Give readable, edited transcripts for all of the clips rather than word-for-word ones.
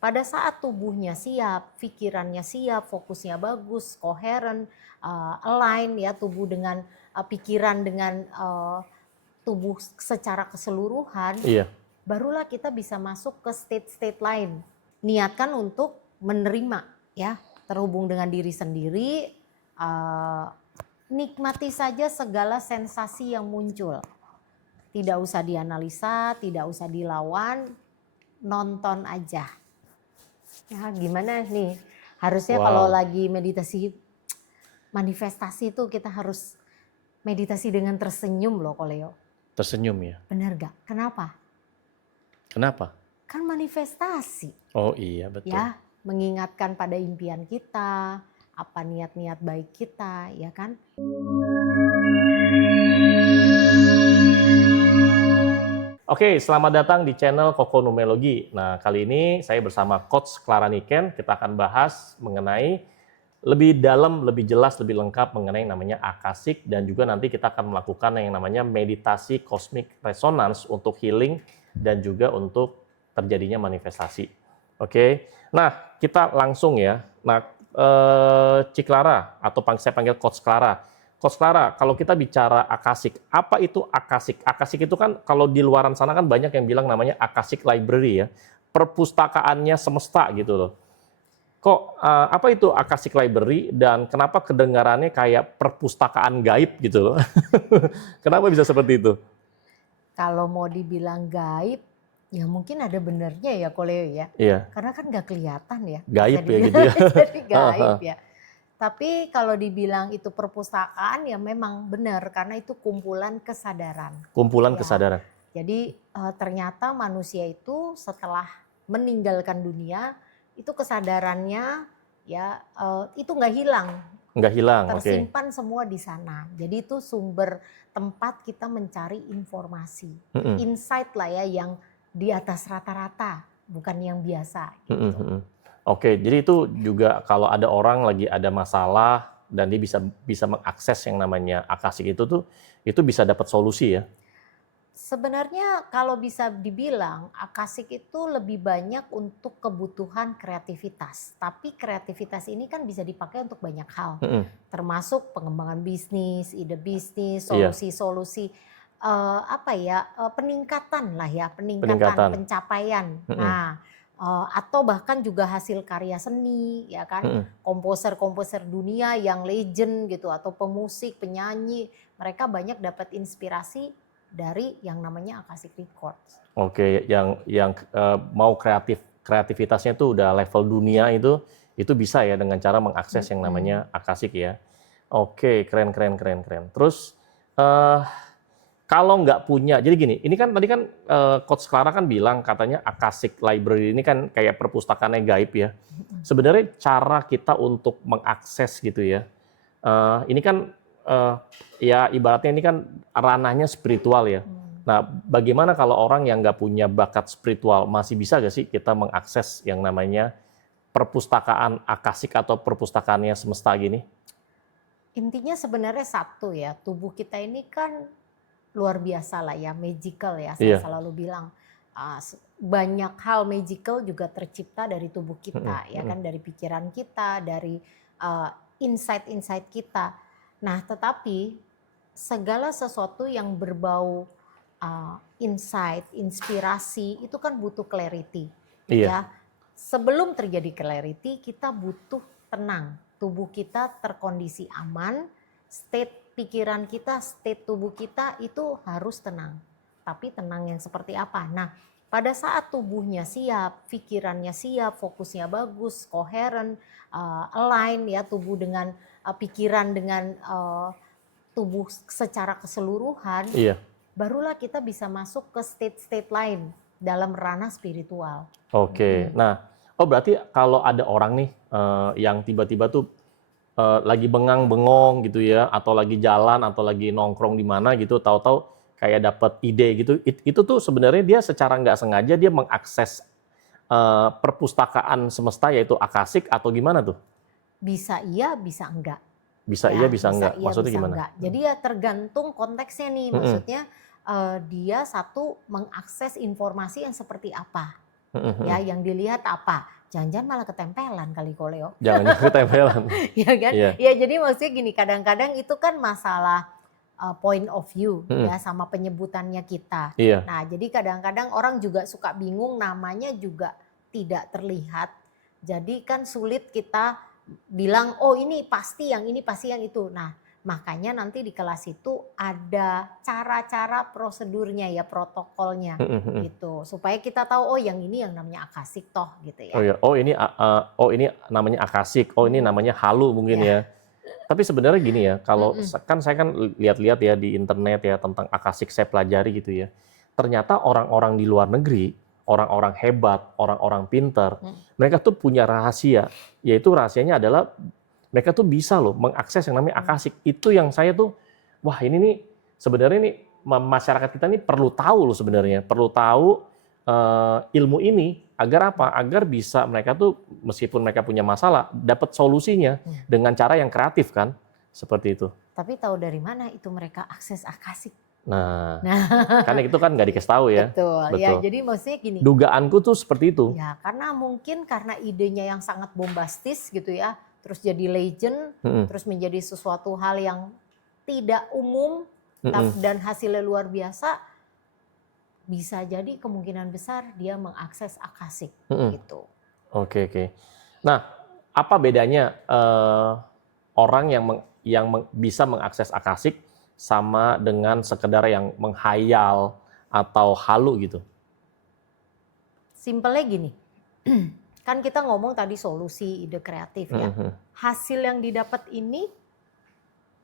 Pada saat tubuhnya siap, pikirannya siap, fokusnya bagus, koheren, align ya tubuh dengan pikiran dengan tubuh secara keseluruhan, Iya. barulah kita bisa masuk ke state-state lain. Niatkan untuk menerima ya, terhubung dengan diri sendiri, nikmati saja segala sensasi yang muncul. Tidak usah dianalisa, tidak usah dilawan, nonton aja. Ya gimana nih, harusnya kalau Wow. lagi meditasi manifestasi itu kita harus meditasi dengan tersenyum loh Koleo. Tersenyum ya. Benar gak? Kenapa? Kenapa? Kan manifestasi Oh iya, betul. ya, mengingatkan pada impian kita, apa niat-niat baik kita, ya kan? Oke, selamat datang di channel Koko Numerologi. Nah, kali ini saya bersama Coach Clara Niken. Kita akan bahas mengenai lebih dalam, lebih jelas, lebih lengkap mengenai yang namanya akasik, dan juga nanti kita akan melakukan yang namanya meditasi cosmic resonance untuk healing dan juga untuk terjadinya manifestasi. Oke, nah kita langsung ya. Nah, Cik Clara atau saya panggil Coach Clara. Coach Clara, kalau kita bicara akasik, apa itu akasik? Akasik itu kan kalau di luaran sana kan banyak yang bilang namanya akasik library ya, perpustakaannya semesta gitu loh. Kok apa itu akasik library dan kenapa kedengarannya kayak perpustakaan gaib gitu loh? Kenapa bisa seperti itu? Kalau mau dibilang gaib, ya mungkin ada benernya ya Koleo ya. Iya, Karena kan gak kelihatan ya, bisa gaib ya gitu dibilang ya. jadi gaib ya. Tapi kalau dibilang itu perpustakaan ya memang benar karena itu kumpulan kesadaran. Kumpulan Ya. kesadaran. Jadi ternyata manusia itu setelah meninggalkan dunia itu kesadarannya ya itu nggak hilang, Nggak hilang, oke. tersimpan semua di sana. Jadi itu sumber tempat kita mencari informasi, insight lah ya yang di atas rata-rata, bukan yang biasa. Gitu. Oke, jadi itu juga kalau ada orang lagi ada masalah dan dia bisa mengakses yang namanya akasik itu bisa dapat solusi ya. Sebenarnya kalau bisa dibilang akasik itu lebih banyak untuk kebutuhan kreativitas. Tapi kreativitas ini kan bisa dipakai untuk banyak hal. Termasuk pengembangan bisnis, ide bisnis, Iya. solusi-solusi peningkatan lah ya, Peningkatan. pencapaian. Nah, atau bahkan juga hasil karya seni ya kan. Komposer-komposer dunia yang legend gitu atau pemusik, penyanyi, mereka banyak dapat inspirasi dari yang namanya Akashic Records. Oke, yang mau kreativitasnya tuh udah level dunia itu bisa ya dengan cara mengakses yang namanya akasik ya. Oke, keren. Terus kalau nggak punya, jadi gini, ini kan tadi kan Coach Clara kan bilang katanya akasik library ini kan kayak perpustakaannya gaib ya. Sebenarnya cara kita untuk mengakses gitu ya, ini kan ya ibaratnya ini kan ranahnya spiritual ya. Nah, bagaimana kalau orang yang nggak punya bakat spiritual, masih bisa nggak sih kita mengakses yang namanya perpustakaan akasik atau perpustakaannya semesta gini? Intinya sebenarnya satu ya, tubuh kita ini kan luar biasa lah ya, magical ya. Saya Iya. selalu bilang banyak hal magical juga tercipta dari tubuh kita, ya kan, dari pikiran kita, dari insight-insight kita. Nah, tetapi segala sesuatu yang berbau insight, inspirasi itu kan butuh clarity. Iya. Ya. Sebelum terjadi clarity, kita butuh tenang. Tubuh kita terkondisi aman, state pikiran kita, state tubuh kita itu harus tenang. Tapi tenang yang seperti apa? Nah, pada saat tubuhnya siap, pikirannya siap, fokusnya bagus, koheren, align ya tubuh dengan pikiran dengan tubuh secara keseluruhan, Iya. barulah kita bisa masuk ke state-state lain dalam ranah spiritual. Oke. Nah, berarti kalau ada orang nih yang tiba-tiba tuh lagi bengang-bengong gitu ya, atau lagi jalan atau lagi nongkrong di mana gitu, tahu-tahu kayak dapat ide gitu, itu tuh sebenarnya dia secara nggak sengaja dia mengakses perpustakaan semesta yaitu akasik atau gimana tuh? Bisa iya, bisa enggak. Bisa Ya, iya, bisa enggak. iya, Maksudnya bisa gimana? enggak. Jadi ya tergantung konteksnya nih, maksudnya dia satu mengakses informasi yang seperti apa. Mhm, mhm. Ya, yang dilihat apa? Jangan-jangan malah ketempelan kali Koleo. Jangan ketempelan. Ya kan? Iya. Ya jadi maksudnya gini, kadang-kadang itu kan masalah point of view Mhm. ya sama penyebutannya kita. Iya. Nah, jadi kadang-kadang orang juga suka bingung, namanya juga tidak terlihat. Jadi kan sulit kita bilang, oh ini pasti yang ini, pasti yang itu. Nah, makanya nanti di kelas itu ada cara-cara prosedurnya ya, protokolnya Mhm, mhm. gitu. Supaya kita tahu, oh yang ini yang namanya akasik toh gitu Oh ya. ya, oh ini namanya akasik, oh ini namanya halu mungkin Ya. ya. Tapi sebenarnya gini ya, kalau Mm-mm. kan saya kan lihat-lihat ya di internet ya tentang akasik, saya pelajari gitu ya. Ternyata orang-orang di luar negeri, orang-orang hebat, orang-orang pintar, mereka tuh punya rahasia, yaitu rahasianya adalah mereka tuh bisa loh mengakses yang namanya akasik. Itu yang saya tuh, wah ini nih sebenarnya nih masyarakat kita nih perlu tahu loh sebenarnya, perlu tahu ilmu ini agar apa? Agar bisa mereka tuh meskipun mereka punya masalah dapat solusinya dengan cara yang kreatif kan, seperti itu. Tapi tahu dari mana itu mereka akses akasik? Nah, Nah, karena itu kan nggak dikasih tahu ya, betul. Ya, betul. jadi maksudnya gini. Dugaanku tuh seperti itu. Ya, karena mungkin karena idenya yang sangat bombastis gitu ya, terus jadi legend, Mhm, terus menjadi sesuatu hal yang tidak umum mhm, dan hasilnya luar biasa, bisa jadi kemungkinan besar dia mengakses akasik mhm. gitu. Oke, oke. Nah, apa bedanya orang yang bisa mengakses akasik sama dengan sekedar yang menghayal atau halu gitu? Simpelnya gini, kan kita ngomong tadi solusi, ide kreatif Mhm, ya. mhm, Hasil yang didapat ini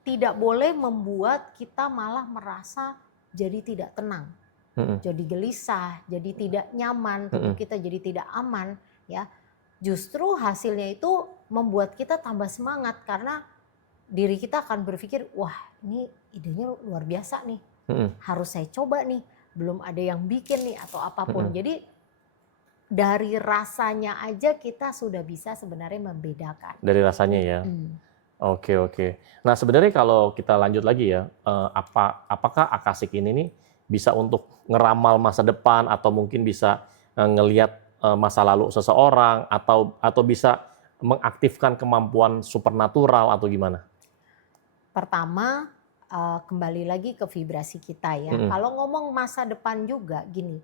tidak boleh membuat kita malah merasa jadi tidak tenang, mhm, jadi gelisah, jadi tidak nyaman, tubuh mhm, kita jadi tidak aman ya. Justru hasilnya itu membuat kita tambah semangat karena diri kita akan berpikir, wah ini idenya luar biasa nih, mhm, harus saya coba nih, belum ada yang bikin nih atau apapun. mhm. Jadi dari rasanya aja kita sudah bisa sebenarnya membedakan. Dari rasanya ya. Mm. Oke, oke. Nah, sebenarnya kalau kita lanjut lagi ya, apakah akasik ini nih bisa untuk ngeramal masa depan atau mungkin bisa ngelihat masa lalu seseorang atau bisa mengaktifkan kemampuan supernatural atau gimana? Pertama, kembali lagi ke vibrasi kita ya. Mhm, Kalau ngomong masa depan juga gini,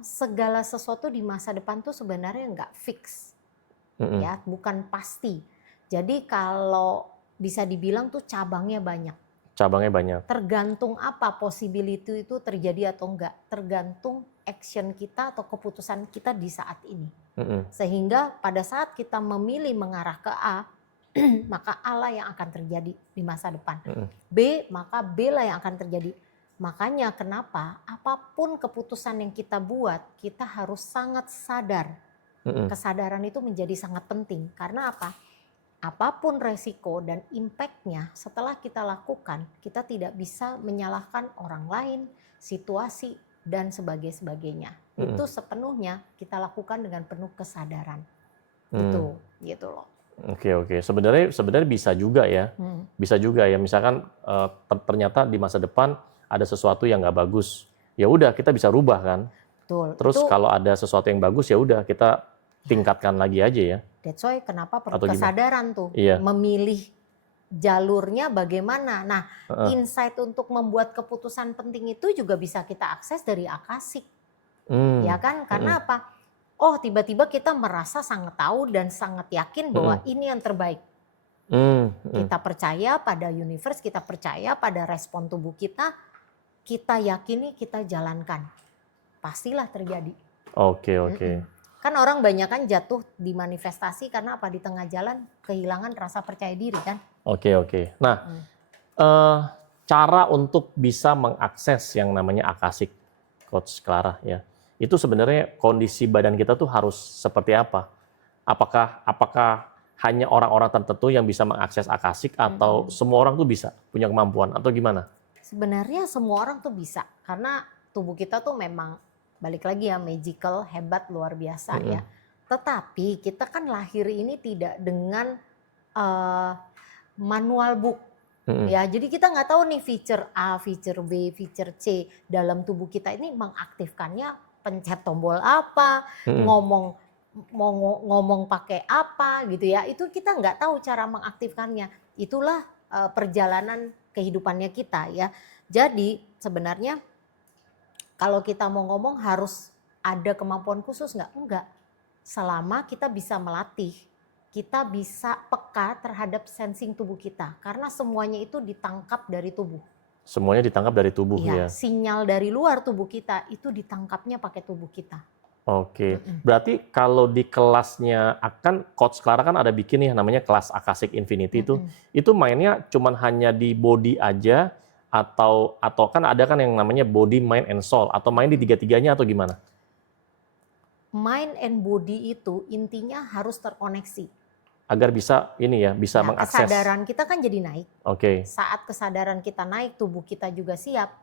segala sesuatu di masa depan tuh sebenarnya nggak fix mhm. ya, bukan pasti. Jadi kalau bisa dibilang tuh cabangnya banyak. Cabangnya banyak. Tergantung apa possibility itu terjadi atau enggak. Tergantung action kita atau keputusan kita di saat ini. Mhm, Sehingga pada saat kita memilih mengarah ke A, maka A lah yang akan terjadi di masa depan. mhm, B, maka B lah yang akan terjadi. Makanya kenapa apapun keputusan yang kita buat, kita harus sangat sadar. mhm, Kesadaran itu menjadi sangat penting. Karena apa? Apapun resiko dan impact-nya setelah kita lakukan, kita tidak bisa menyalahkan orang lain, situasi, dan sebagainya. mhm. Itu sepenuhnya kita lakukan dengan penuh kesadaran. Hmm. Gitu loh. Oke, oke. Sebenarnya bisa juga ya. Hmm. Bisa juga ya. Misalkan ternyata di masa depan ada sesuatu yang nggak bagus. Ya udah kita bisa rubah kan. Betul. Terus Itu kalau ada sesuatu yang bagus ya udah kita tingkatkan lagi aja ya. that's why kenapa perlu Atau gimana? kesadaran tuh. Iya. Memilih jalurnya bagaimana. Nah, Heeh. insight untuk membuat keputusan penting itu juga bisa kita akses dari akasik. Hmm. Ya kan? Mm-mm. Karena apa? Oh, tiba-tiba kita merasa sangat tahu dan sangat yakin bahwa ini yang terbaik. Hmm. Mm. Kita percaya pada universe, kita percaya pada respon tubuh kita yakini, kita jalankan. Pastilah terjadi. Oke, oke. Kan orang banyak kan jatuh di manifestasi karena apa? Di tengah jalan kehilangan rasa percaya diri kan? Oke, oke. Nah, cara untuk bisa mengakses yang namanya akasik, Coach Clara ya, itu sebenarnya kondisi badan kita tuh harus seperti apa? Apakah hanya orang-orang tertentu yang bisa mengakses akasik atau semua orang tuh bisa punya kemampuan atau gimana? Sebenarnya semua orang tuh bisa karena tubuh kita tuh memang balik lagi ya magical, hebat, luar biasa ya. Tetapi kita kan lahir ini tidak dengan manual book. Ya, jadi kita nggak tahu nih feature A, feature B, feature C dalam tubuh kita ini mengaktifkannya pencet tombol apa, ngomong ngomong pakai apa gitu ya. Itu kita nggak tahu cara mengaktifkannya. Itulah perjalanan kehidupannya kita ya. Jadi sebenarnya kalau kita mau ngomong harus ada kemampuan khusus nggak? Enggak. Selama kita bisa melatih, kita bisa peka terhadap sensing tubuh kita. Karena semuanya itu ditangkap dari tubuh. Semuanya ditangkap dari tubuh Iya, ya. sinyal dari luar tubuh kita itu ditangkapnya pakai tubuh kita. Oke, berarti kalau di kelasnya akan Coach Clara kan ada bikin nih namanya kelas Akashic Infinity itu mainnya cuman hanya di body aja atau kan ada kan yang namanya body, mind, and soul atau main di tiga-tiganya atau gimana? Mind and body itu intinya harus terkoneksi. Agar bisa ini ya, bisa Ya, mengakses. kesadaran kita kan jadi naik. Oke. Saat kesadaran kita naik, tubuh kita juga siap.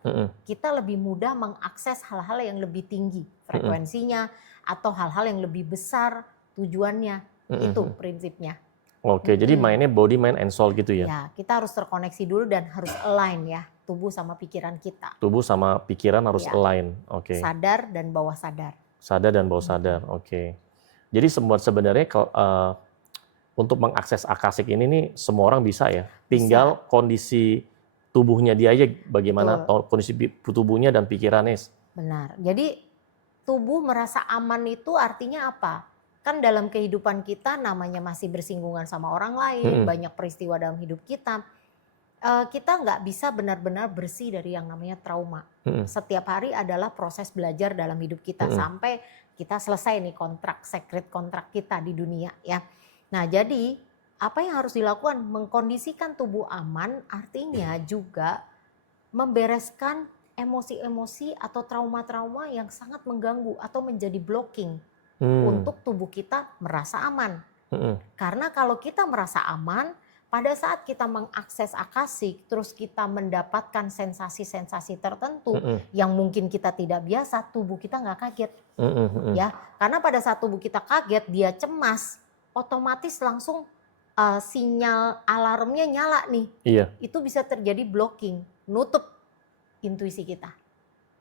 Kita lebih mudah mengakses hal-hal yang lebih tinggi frekuensinya atau hal-hal yang lebih besar tujuannya. Itu prinsipnya. Oke, jadi mainnya body, mind, and soul gitu ya? Ya, kita harus terkoneksi dulu dan harus align ya, tubuh sama pikiran kita. Tubuh sama pikiran harus Ya. align. Oke. Sadar dan bawah sadar. Sadar dan bawah sadar. Oke. Jadi sebenarnya untuk mengakses Akashic ini nih semua orang bisa ya. Tinggal kondisi tubuhnya dia aja bagaimana kondisi tubuhnya dan pikirannya. Benar. Jadi tubuh merasa aman itu artinya apa? Kan dalam kehidupan kita namanya masih bersinggungan sama orang lain, banyak peristiwa dalam hidup kita. Kita nggak bisa benar-benar bersih dari yang namanya trauma. Setiap hari adalah proses belajar dalam hidup kita sampai kita selesai nih secret kontrak kita di dunia ya. Nah jadi apa yang harus dilakukan? Mengkondisikan tubuh aman artinya juga membereskan emosi-emosi atau trauma-trauma yang sangat mengganggu atau menjadi blocking untuk tubuh kita merasa aman. Karena kalau kita merasa aman, pada saat kita mengakses Akashic, terus kita mendapatkan sensasi-sensasi tertentu yang mungkin kita tidak biasa, tubuh kita nggak kaget. Ya, karena pada saat tubuh kita kaget, dia cemas, otomatis langsung sinyal alarmnya nyala nih. Iya. Itu bisa terjadi blocking, nutup intuisi kita.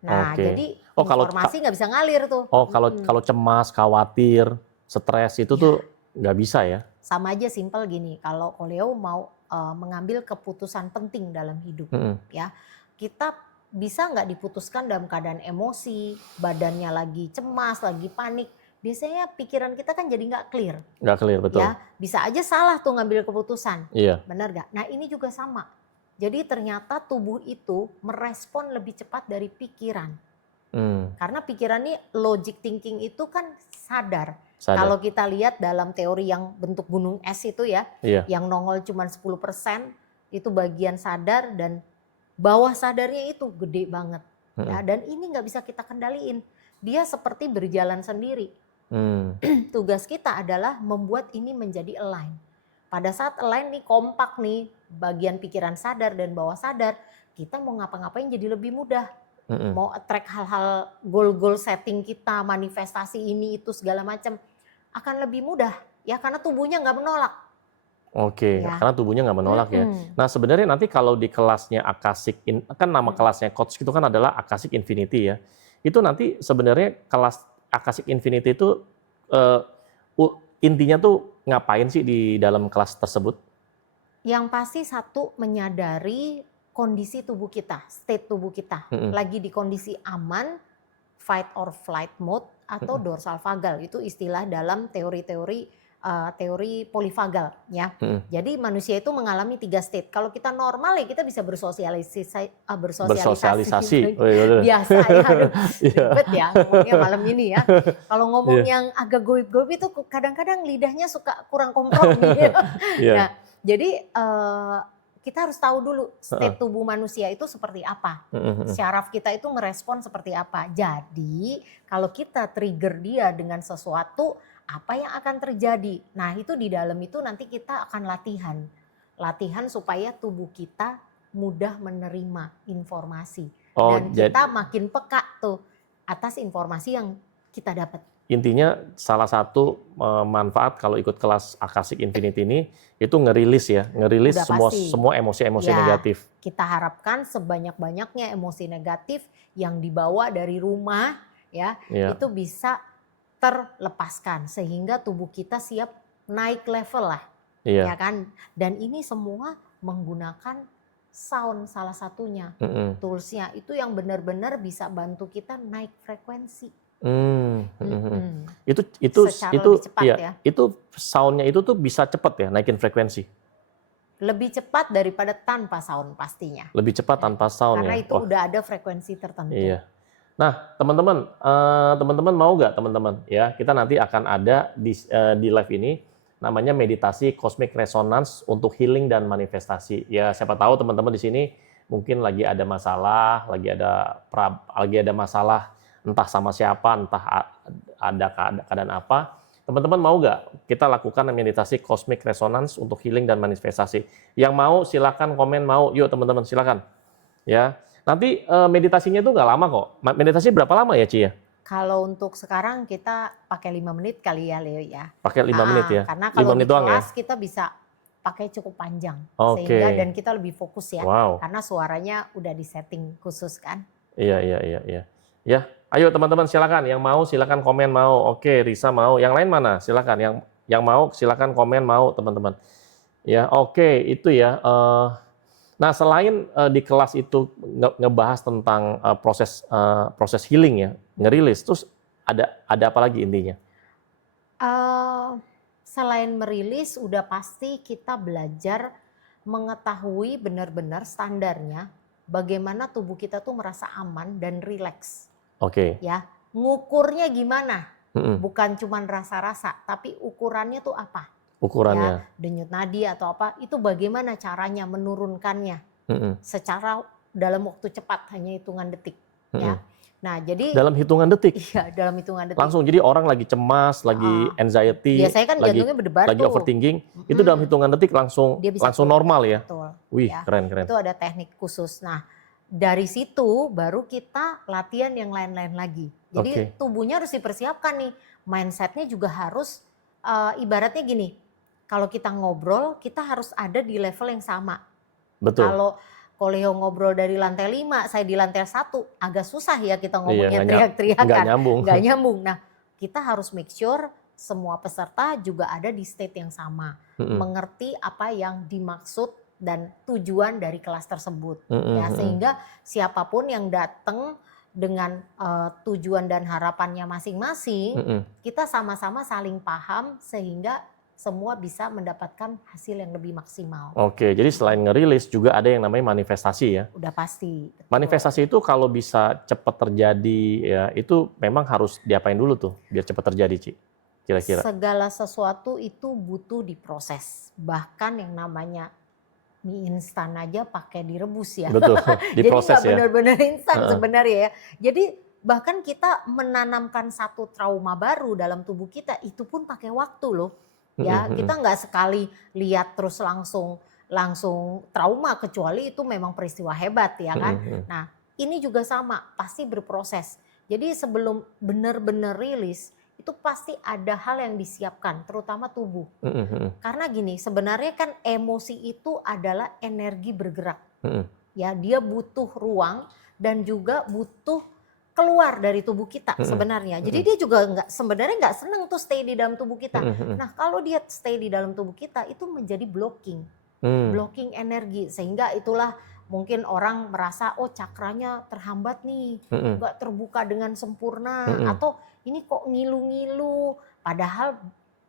Nah, jadi informasi nggak bisa ngalir tuh. Oh, kalau cemas, khawatir, stres itu tuh nggak bisa ya? Sama aja simpel gini, kalau Leo mau mengambil keputusan penting dalam hidup, ya kita bisa nggak diputuskan dalam keadaan emosi, badannya lagi cemas, lagi panik. Biasanya pikiran kita kan jadi nggak clear. Nggak clear, betul. Ya, bisa aja salah tuh ngambil keputusan. Iya. Benar nggak? Nah ini juga sama. Jadi ternyata tubuh itu merespon lebih cepat dari pikiran. Karena pikiran ini logic thinking itu kan sadar. Kalau kita lihat dalam teori yang bentuk gunung es itu ya, yang nongol cuma 10% itu bagian sadar dan bawah sadarnya itu gede banget. Ya, dan ini nggak bisa kita kendaliin. Dia seperti berjalan sendiri. Tugas kita adalah membuat ini menjadi align. Pada saat align nih kompak nih bagian pikiran sadar dan bawah sadar, kita mau ngapa-ngapain jadi lebih mudah. Mau track hal-hal goal setting kita, manifestasi ini itu segala macam akan lebih mudah ya karena tubuhnya nggak menolak. Oke, karena tubuhnya nggak menolak ya. Nah sebenarnya nanti kalau di kelasnya Akashic, kan nama kelasnya Coach itu kan adalah Akashic Infinity ya. Itu nanti sebenarnya kelas Akashic Infinity itu intinya tuh ngapain sih di dalam kelas tersebut? Yang pasti satu menyadari kondisi tubuh kita, state tubuh kita. Lagi di kondisi aman, fight or flight mode atau dorsal vagal. Itu istilah dalam teori polivagal ya. Jadi manusia itu mengalami 3 state. Kalau kita normal ya kita bisa bersosialisasi. Biasa ya, aduh, ribet ya ngomongnya malam ini ya. Kalau ngomong yang agak goib-goib itu kadang-kadang lidahnya suka kurang kompromi. Nah, jadi kita harus tahu dulu state tubuh manusia itu seperti apa. Syaraf kita itu merespon seperti apa. Jadi kalau kita trigger dia dengan sesuatu, apa yang akan terjadi? Nah itu di dalam itu nanti kita akan latihan. Latihan supaya tubuh kita mudah menerima informasi. Dan kita makin peka tuh atas informasi yang kita dapat. Intinya salah satu manfaat kalau ikut kelas Akashic Infinity ini itu ngerilis semua emosi-emosi negatif. Kita harapkan sebanyak-banyaknya emosi negatif yang dibawa dari rumah ya, Iya. itu bisa terlepaskan sehingga tubuh kita siap naik level lah, Iya. ya kan? Dan ini semua menggunakan sound salah satunya. Mm-mm. Toolsnya itu yang benar-benar bisa bantu kita naik frekuensi. Mm-mm. Itu Secara lebih cepat iya, ya. itu soundnya itu tuh bisa cepet ya naikin frekuensi. Lebih cepat daripada tanpa sound pastinya. Lebih cepat tanpa sound Karena ya. itu udah ada frekuensi tertentu. Iya. Nah, teman-teman mau nggak teman-teman ya? Kita nanti akan ada di live ini namanya meditasi cosmic resonance untuk healing dan manifestasi. Ya, siapa tahu teman-teman di sini mungkin lagi ada masalah, lagi ada masalah entah sama siapa, entah ada keadaan apa. Teman-teman mau nggak kita lakukan meditasi cosmic resonance untuk healing dan manifestasi? Yang mau silakan komen mau. Yuk teman-teman silakan. Ya. Nanti meditasinya itu nggak lama kok. Meditasi berapa lama ya, Ci ya? Kalau untuk sekarang kita pakai 5 menit kali ya, Leo ya. Pakai 5 menit ya? Karena 5 kalau di menit doang ya? kelas kita bisa pakai cukup panjang. Oke. Sehingga dan kita lebih fokus ya. Wow. Karena suaranya udah disetting khusus kan. Iya. Ya, ayo teman-teman silakan. Yang mau silakan komen mau. Oke, Risa mau. Yang lain mana? Silakan. Yang mau silakan komen mau teman-teman. Ya, oke itu ya. Nah, selain di kelas itu ngebahas tentang proses healing ya, ngerilis, terus ada apa lagi intinya? Selain merilis, udah pasti kita belajar mengetahui benar-benar standarnya, bagaimana tubuh kita tuh merasa aman dan rileks. Oke. Ya, ngukurnya gimana? Mm-mm. Bukan cuma rasa-rasa, tapi ukurannya tuh apa? Ukurannya. Ya, denyut nadi atau apa? Itu bagaimana caranya menurunkannya? Mm-mm. Secara dalam waktu cepat, hanya hitungan detik. Ya. Nah, jadi dalam hitungan detik. Iya, dalam hitungan detik. Langsung jadi orang lagi cemas, lagi anxiety, biasanya kan jantungnya berdebar lagi tuh. overthinking, itu dalam hitungan detik langsung normal ya. Betul. Wih, Ya, keren. itu ada teknik khusus. Nah, dari situ baru kita latihan yang lain-lain lagi. Jadi tubuhnya harus dipersiapkan nih. Mindsetnya juga harus ibaratnya gini. Kalau kita ngobrol, kita harus ada di level yang sama. Betul. Kalau Leo ngobrol dari lantai 5, saya di lantai 1, agak susah ya kita ngomongnya teriak-teriakan. Nggak nyambung. Nah, kita harus make sure semua peserta juga ada di state yang sama. Mengerti apa yang dimaksud dan tujuan dari kelas tersebut. Ya, sehingga siapapun yang datang dengan tujuan dan harapannya masing-masing, kita sama-sama saling paham sehingga semua bisa mendapatkan hasil yang lebih maksimal. Oke, jadi selain ngerilis juga ada yang namanya manifestasi ya? Udah pasti. Betul. Manifestasi itu kalau bisa cepat terjadi ya itu memang harus diapain dulu tuh biar cepat terjadi, Ci? Kira-kira. Segala sesuatu itu butuh diproses. Bahkan yang namanya mie instan aja pakai direbus ya. Betul, diproses jadi nggak ya. benar-benar instan sebenarnya ya. Jadi bahkan kita menanamkan satu trauma baru dalam tubuh kita itu pun pakai waktu loh. Ya, kita nggak sekali lihat terus langsung trauma, kecuali itu memang peristiwa hebat ya kan. Nah, ini juga sama, pasti berproses. Jadi sebelum benar-benar rilis, itu pasti ada hal yang disiapkan, terutama tubuh. Karena gini, sebenarnya kan emosi itu adalah energi bergerak. Ya, dia butuh ruang dan juga butuh keluar dari tubuh kita sebenarnya. Jadi dia juga sebenarnya nggak seneng tuh stay di dalam tubuh kita. Nah, kalau dia stay di dalam tubuh kita itu menjadi blocking energi, sehingga itulah mungkin orang merasa oh cakranya terhambat nih, nggak terbuka dengan sempurna, atau ini kok ngilu-ngilu, padahal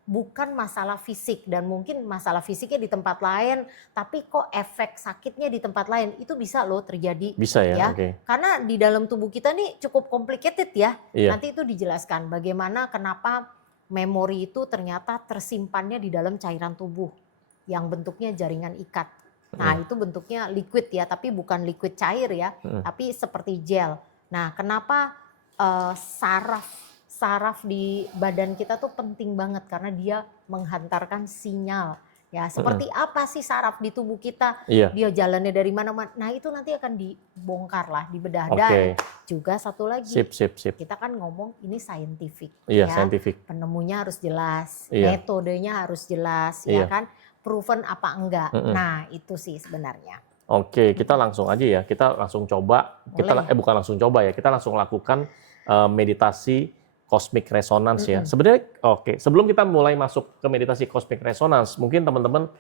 bukan masalah fisik dan mungkin masalah fisiknya di tempat lain, tapi kok efek sakitnya di tempat lain, itu bisa loh terjadi. Bisa ya. Okay. Karena di dalam tubuh kita nih cukup complicated ya. Iya. Nanti itu dijelaskan bagaimana kenapa memori itu ternyata tersimpannya di dalam cairan tubuh yang bentuknya jaringan ikat. Nah itu bentuknya liquid ya, tapi bukan liquid cair ya, tapi seperti gel. Nah kenapa saraf di badan kita tuh penting banget karena dia menghantarkan sinyal. Ya, seperti apa sih saraf di tubuh kita? Iya. Dia jalannya dari mana-mana. Nah, itu nanti akan dibongkar lah, dibedah. Dan juga satu lagi. Sip. Kita kan ngomong ini scientific. Iya, ya. scientific. Penemunya harus jelas, metodenya harus jelas, ya kan? Proven apa enggak. Nah, itu sih sebenarnya. Oke, kita langsung aja ya. Kita langsung coba. Bukan langsung coba ya. Kita langsung lakukan meditasi cosmic resonance ya. Sebenarnya oke, sebelum kita mulai masuk ke meditasi cosmic resonance, mungkin teman-teman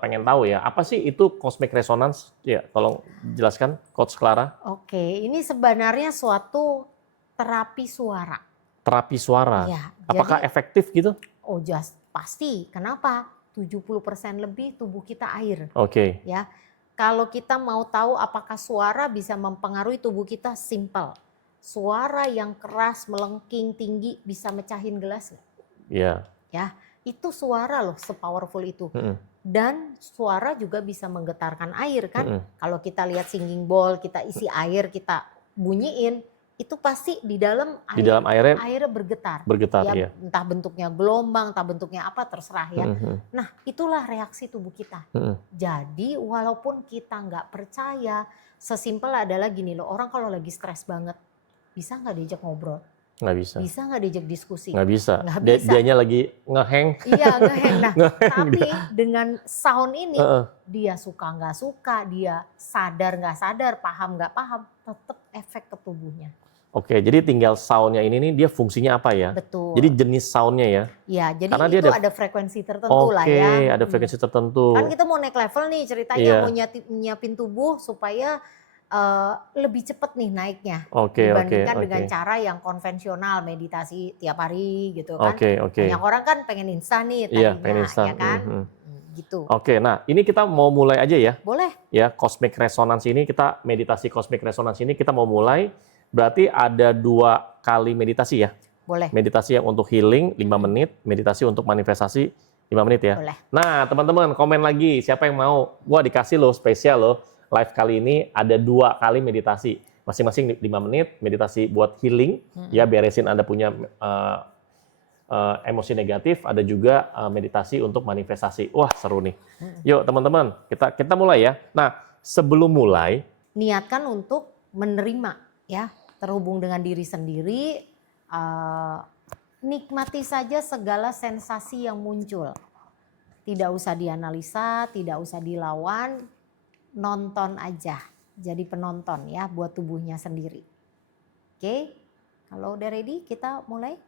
pengen tahu ya, apa sih itu cosmic resonance? Ya, tolong jelaskan Coach Clara. Oke, ini sebenarnya suatu terapi suara. Terapi suara. Ya, Apakah jadi, efektif gitu? oh pasti. Kenapa? 70% lebih tubuh kita air. Oke. Ya, kalau kita mau tahu apakah suara bisa mempengaruhi tubuh kita, simple. Suara yang keras, melengking, tinggi bisa mecahin gelas nggak? Iya. Ya, itu suara loh, sepowerful itu. Dan suara juga bisa menggetarkan air kan. Kalau kita lihat singing bowl, kita isi air, kita bunyiin, itu pasti di dalam airnya bergetar. Bergetar, ya, iya. Entah bentuknya gelombang, entah bentuknya apa, terserah ya. Nah, itulah reaksi tubuh kita. Jadi walaupun kita nggak percaya, sesimpel adalah gini loh, orang kalau lagi stres banget, bisa nggak diajak ngobrol? Nggak bisa. Bisa nggak diajak diskusi? Nggak bisa. Nggak bisa. Dianya lagi ngeheng. Iya, ngeheng. Nah, tapi dengan sound ini, dia suka nggak suka, dia sadar nggak sadar, paham nggak paham, tetap efek ke tubuhnya. Oke, jadi tinggal soundnya ini nih dia fungsinya apa ya? Betul. Jadi jenis soundnya ya? Iya, jadi karena itu ada frekuensi tertentu lah ya. Oke, ada frekuensi tertentu. Kan kita mau naik level nih ceritanya, mau nyiapin tubuh supaya lebih cepat nih naiknya dibandingkan dengan cara yang konvensional, meditasi tiap hari gitu kan. Banyak orang kan pengen instan nih tadinya, ya kan? Gitu. Oke, nah ini kita mau mulai aja ya. Boleh. Ya, cosmic resonance ini kita meditasi cosmic resonance ini kita mau mulai. Berarti ada 2 kali meditasi ya? Boleh. Meditasi yang untuk healing 5 menit, meditasi untuk manifestasi 5 menit ya? Boleh. Nah teman-teman komen lagi, siapa yang mau? Wah dikasih loh spesial loh, live kali ini ada 2 kali meditasi. Masing-masing 5 menit, meditasi buat healing, ya beresin Anda punya emosi negatif, ada juga meditasi untuk manifestasi. Wah seru nih. Yuk teman-teman, kita mulai ya. Nah sebelum mulai, niatkan untuk menerima ya, terhubung dengan diri sendiri, nikmati saja segala sensasi yang muncul. Tidak usah dianalisa, tidak usah dilawan, nonton aja. Jadi penonton ya buat tubuhnya sendiri. Oke, kalau udah ready kita mulai.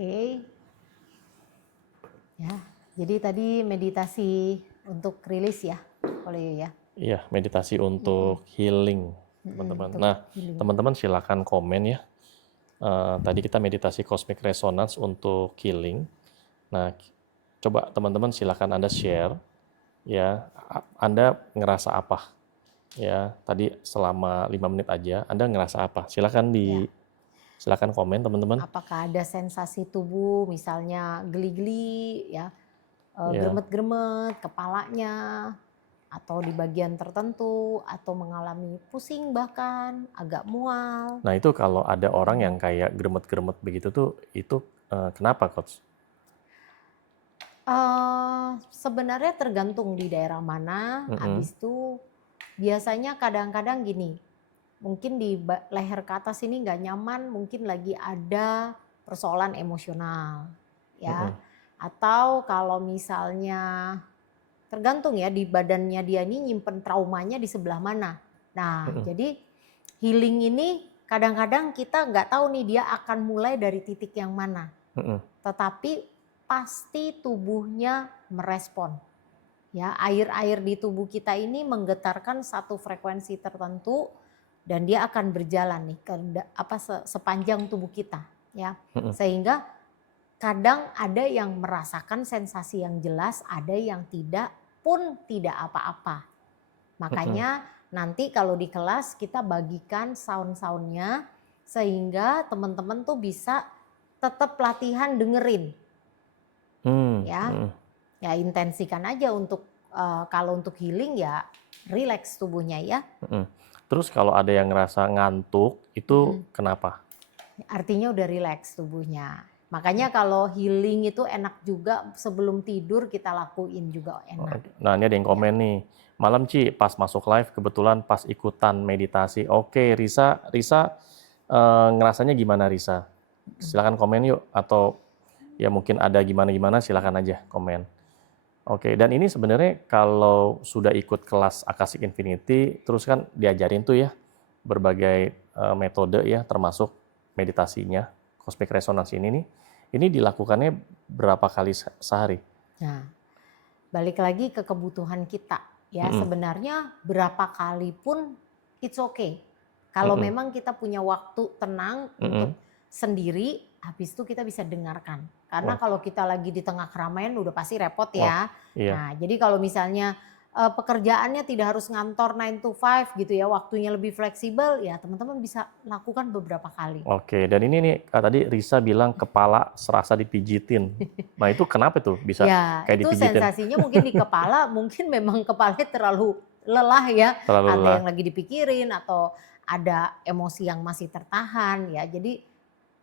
Oke. Ya, jadi tadi meditasi untuk rilis ya, Ko Leo ya. Iya, meditasi untuk healing, teman-teman. Untuk Nah, healing. teman-teman silakan komen ya. Tadi kita meditasi cosmic resonance untuk healing. Nah, coba teman-teman silakan Anda share ya, Anda ngerasa apa? Ya, tadi selama 5 menit aja, Anda ngerasa apa? Silakan Ya. silakan komen teman-teman. Apakah ada sensasi tubuh misalnya geli-geli ya, Ya. gremet-gremet kepalanya, atau di bagian tertentu, atau mengalami pusing bahkan, agak mual. Nah, itu kalau ada orang yang kayak gremet-gremet begitu tuh, itu kenapa, Coach? Sebenarnya tergantung di daerah mana, habis itu biasanya kadang-kadang gini, mungkin di leher ke atas ini nggak nyaman, mungkin lagi ada persoalan emosional, ya. Atau kalau misalnya tergantung ya di badannya dia ini nyimpen traumanya di sebelah mana. Nah, jadi healing ini kadang-kadang kita nggak tahu nih dia akan mulai dari titik yang mana. Tetapi pasti tubuhnya merespon. Ya, air-air di tubuh kita ini menggetarkan satu frekuensi tertentu dan dia akan berjalan nih ke sepanjang tubuh kita, ya. Sehingga kadang ada yang merasakan sensasi yang jelas, ada yang tidak pun tidak apa-apa. Makanya nanti kalau di kelas kita bagikan sound-soundnya sehingga teman-teman tuh bisa tetap latihan dengerin. Ya intensikan aja untuk kalau untuk healing ya relax tubuhnya ya. Terus kalau ada yang ngerasa ngantuk itu kenapa? Artinya udah relax tubuhnya. Makanya kalau healing itu enak juga sebelum tidur kita lakuin juga enak. Nah, ini ada yang komen nih. Malam Ci, pas masuk live kebetulan pas ikutan meditasi. Oke, Risa ngerasanya gimana Risa? Silakan komen yuk, atau ya mungkin ada gimana-gimana silakan aja komen. Oke, dan ini sebenarnya kalau sudah ikut kelas Akashic Infinity, terus kan diajarin tuh ya berbagai metode ya, termasuk meditasinya, Cosmic Resonance ini nih. Ini dilakukannya berapa kali sehari? Nah, balik lagi ke kebutuhan kita ya. Sebenarnya berapa kali pun it's okay. Kalau memang kita punya waktu tenang untuk sendiri, habis itu kita bisa dengarkan. Karena kalau kita lagi di tengah keramaian udah pasti repot ya. Iya. Nah, jadi kalau misalnya pekerjaannya tidak harus ngantor 9 to 5 gitu ya, waktunya lebih fleksibel, ya teman-teman bisa lakukan beberapa kali. Oke, dan ini nih tadi Risa bilang kepala serasa dipijitin. Nah itu kenapa tuh bisa Ya, kayak itu dipijitin? sensasinya mungkin di kepala, mungkin memang kepalanya terlalu lelah ya. Terlalu Ada lelah. yang lagi dipikirin atau ada emosi yang masih tertahan ya. Jadi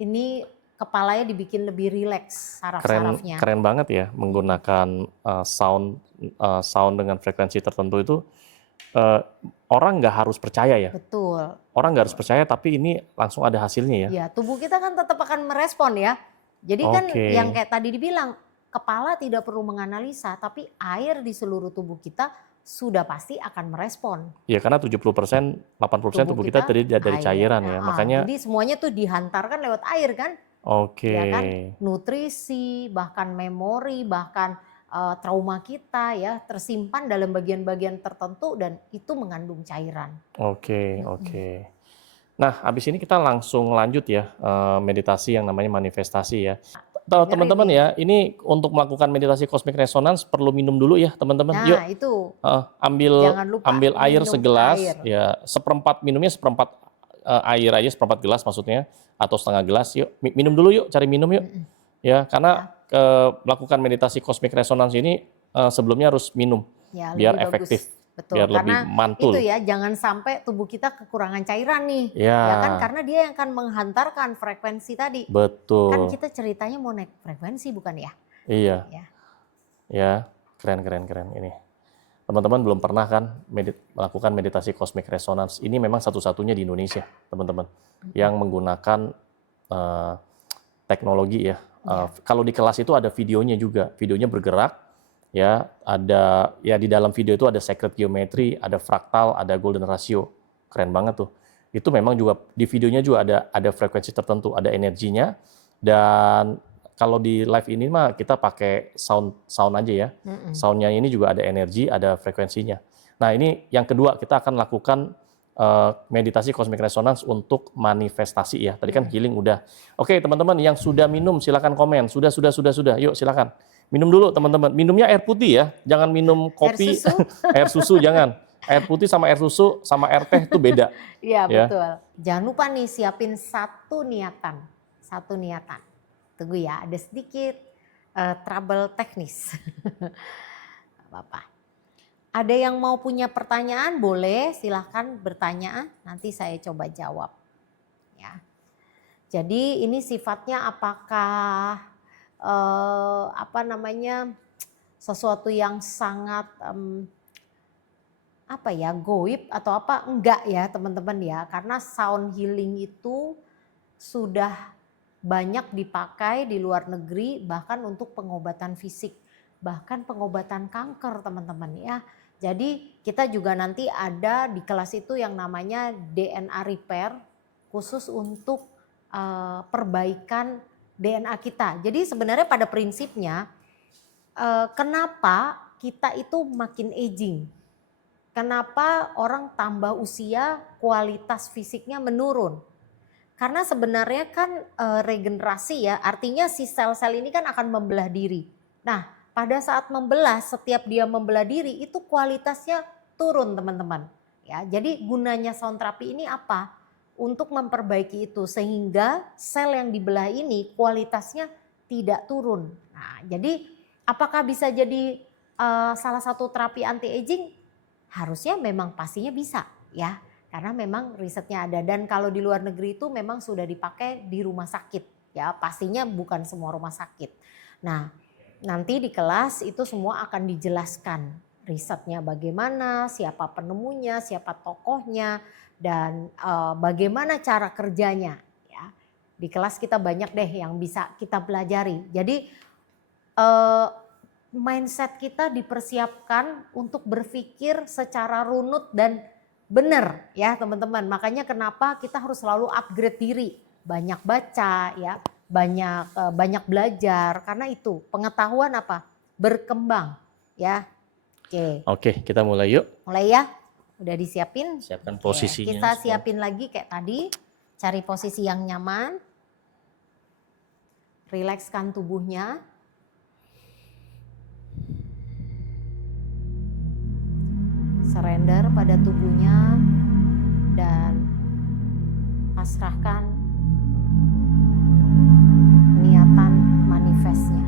ini kepalanya dibikin lebih rileks saraf-sarafnya. Keren banget ya menggunakan sound dengan frekuensi tertentu itu. Orang nggak harus percaya ya. Betul. Orang nggak harus percaya tapi ini langsung ada hasilnya ya. Ya, tubuh kita kan tetap akan merespon ya. Jadi kan yang kayak tadi dibilang, kepala tidak perlu menganalisa, tapi air di seluruh tubuh kita sudah pasti akan merespon. Ya karena 70%, 80% tubuh kita terdiri dari cairan ya. Makanya jadi semuanya tuh dihantarkan lewat air kan. Oke. Ya kan? Nutrisi, bahkan memori, bahkan trauma kita ya tersimpan dalam bagian-bagian tertentu dan itu mengandung cairan. Oke. Nah, habis ini kita langsung lanjut ya meditasi yang namanya manifestasi ya. Teman-teman ya, ini untuk melakukan meditasi cosmic resonance perlu minum dulu ya teman-teman. Nah, yuk itu. Jangan lupa ambil air segelas ya, minumnya seperempat air aja, seperempat gelas maksudnya, atau setengah gelas. Yuk minum dulu yuk, cari minum yuk. Ya, karena melakukan meditasi cosmic resonance ini sebelumnya harus minum ya, biar efektif. Bagus. Betul, biar karena lebih mantul. Itu ya, jangan sampai tubuh kita kekurangan cairan nih. Ya kan, karena dia yang akan menghantarkan frekuensi tadi. Betul. Kan kita ceritanya mau naik frekuensi bukan ya? Iya. Ya, keren ini. Teman-teman belum pernah kan melakukan meditasi cosmic resonance. Ini memang satu-satunya di Indonesia, teman-teman, yang menggunakan teknologi ya. Kalau di kelas itu ada videonya juga, videonya bergerak, ya ada ya di dalam video itu ada sacred geometry, ada fraktal, ada golden ratio, keren banget tuh. Itu memang juga di videonya juga ada frekuensi tertentu, ada energinya, dan kalau di live ini mah kita pakai sound aja ya. Soundnya ini juga ada energi, ada frekuensinya. Nah ini yang kedua, kita akan lakukan meditasi cosmic resonance untuk manifestasi ya. Tadi kan healing udah. Oke teman-teman yang sudah minum silakan komen. Sudah. Yuk silakan. Minum dulu teman-teman. Minumnya air putih ya. Jangan minum kopi, Air susu, air susu jangan. Air putih sama air susu sama air teh itu beda. Iya Ya. betul. Jangan lupa nih siapin satu niatan. Tunggu ya, ada sedikit trouble teknis. Gak apa-apa. Ada yang mau punya pertanyaan boleh silahkan bertanya, nanti saya coba jawab. Ya. Jadi ini sifatnya apakah sesuatu yang sangat goib atau apa? Enggak ya teman-teman ya, karena sound healing itu sudah banyak dipakai di luar negeri bahkan untuk pengobatan fisik, bahkan pengobatan kanker teman-teman ya. Jadi kita juga nanti ada di kelas itu yang namanya DNA repair khusus untuk perbaikan DNA kita. Jadi sebenarnya pada prinsipnya kenapa kita itu makin aging? Kenapa orang tambah usia kualitas fisiknya menurun? Karena sebenarnya kan regenerasi ya, artinya si sel-sel ini kan akan membelah diri. Nah, pada saat membelah, setiap dia membelah diri itu kualitasnya turun teman-teman. Ya, jadi gunanya sound therapy ini apa? Untuk memperbaiki itu sehingga sel yang dibelah ini kualitasnya tidak turun. Nah, jadi apakah bisa jadi salah satu terapi anti aging? Harusnya memang pastinya bisa ya. Karena memang risetnya ada dan kalau di luar negeri itu memang sudah dipakai di rumah sakit ya, pastinya bukan semua rumah sakit. Nah, nanti di kelas itu semua akan dijelaskan risetnya bagaimana, siapa penemunya, siapa tokohnya dan bagaimana cara kerjanya ya. Di kelas kita banyak deh yang bisa kita pelajari. Jadi mindset kita dipersiapkan untuk berpikir secara runut dan benar ya teman-teman. Makanya kenapa kita harus selalu upgrade diri, banyak baca ya, banyak belajar karena itu pengetahuan apa berkembang ya. Oke, kita mulai yuk. Mulai ya, udah disiapin. Siapkan posisinya. Kita siapin lagi kayak tadi, cari posisi yang nyaman, rilekskan tubuhnya. Surrender pada tubuhnya dan pasrahkan niatan manifestnya.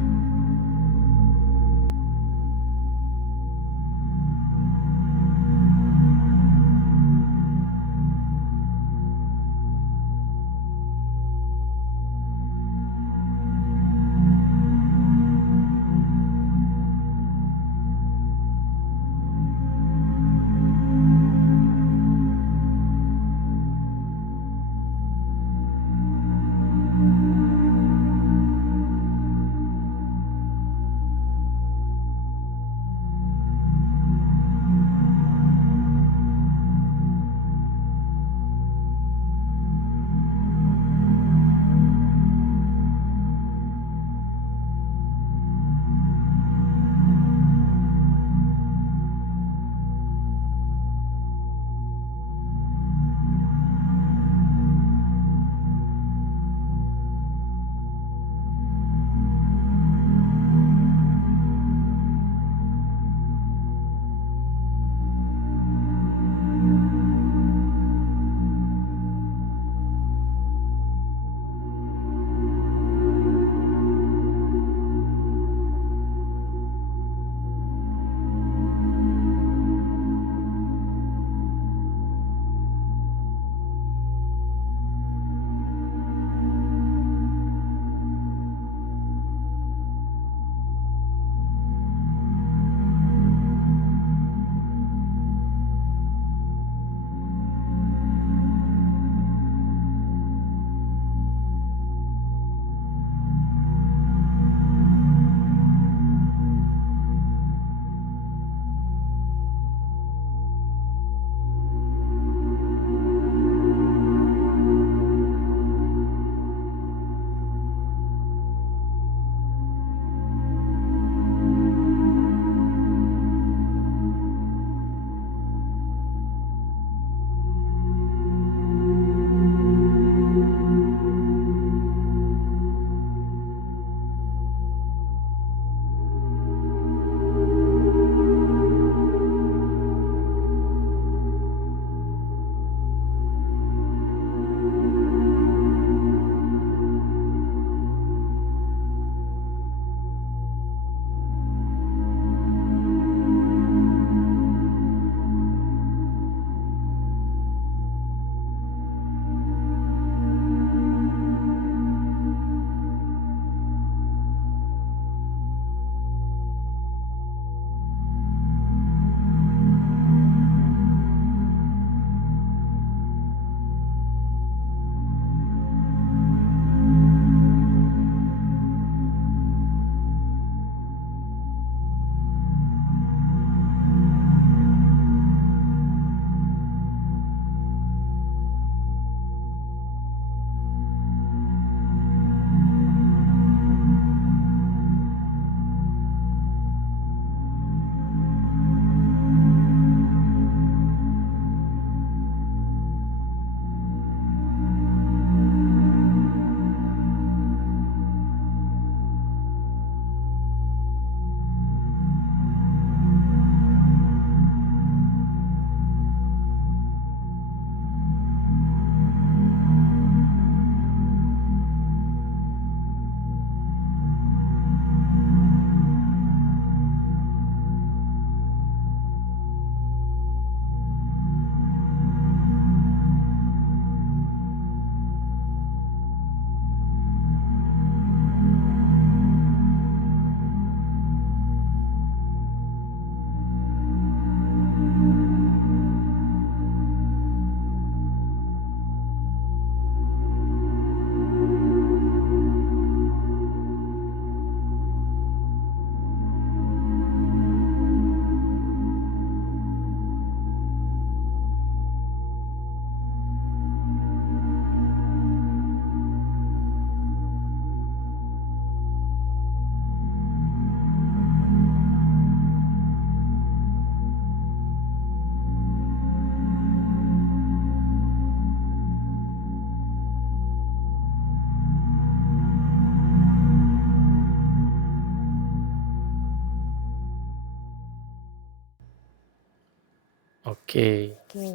Oke. Oke.